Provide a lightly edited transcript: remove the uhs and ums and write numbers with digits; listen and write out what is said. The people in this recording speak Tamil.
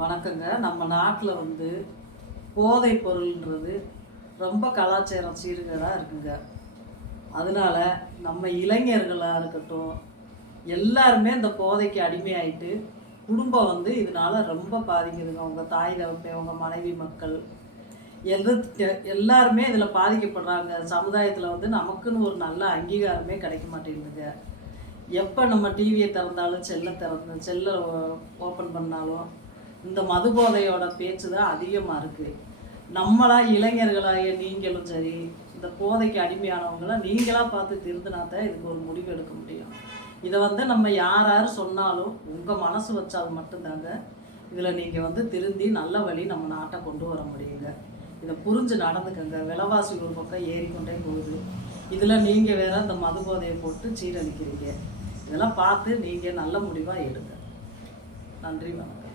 வணக்கங்க. நம்ம நாட்டில் போதை பொருள்ன்றது ரொம்ப கலாச்சாரம் சீர்கேடாக இருக்குங்க. அதனால நம்ம இளைஞர்களாக இருக்கட்டும், எல்லாருமே இந்த போதைக்கு அடிமையாயிட்டு குடும்பம் இதனால ரொம்ப பாதிக்குதுங்க. உங்கள் தாய் தகப்பன், உங்கள் மனைவி மக்கள் எது எல்லாருமே இதில் பாதிக்கப்படுறாங்க. சமுதாயத்தில் நமக்குன்னு ஒரு நல்ல அங்கீகாரமே கிடைக்க மாட்டேங்குதுங்க. எப்போ நம்ம டிவியை திறந்தாலும் செல்லை ஓப்பன் பண்ணாலும் இந்த மது போதையோட பேச்சு தான் அதிகமாக இருக்குது. நம்மளா இளைஞர்களாகிய நீங்களும் சரி, இந்த போதைக்கு அடிமையானவங்கள நீங்களாக பார்த்து திருந்தினா தான் இதுக்கு ஒரு முடிவு எடுக்க முடியும். இதை நம்ம யார் யார் சொன்னாலும் உங்கள் மனசு வச்சால் மட்டும்தாங்க இதில் நீங்கள் திருந்தி நல்ல வழி நம்ம நாட்டை கொண்டு வர முடியுங்க. இதை புரிஞ்சு நடந்துக்கங்க. விலைவாசி ஒரு பக்கம் ஏறிக்கொண்டே போகுது. இதில் நீங்கள் வேற இந்த மது போதையை போட்டு சீரழிக்கிறீங்க. இதெல்லாம் பார்த்து நீங்கள் நல்ல முடிவாக எடுங்க. நன்றி, வணக்கம்.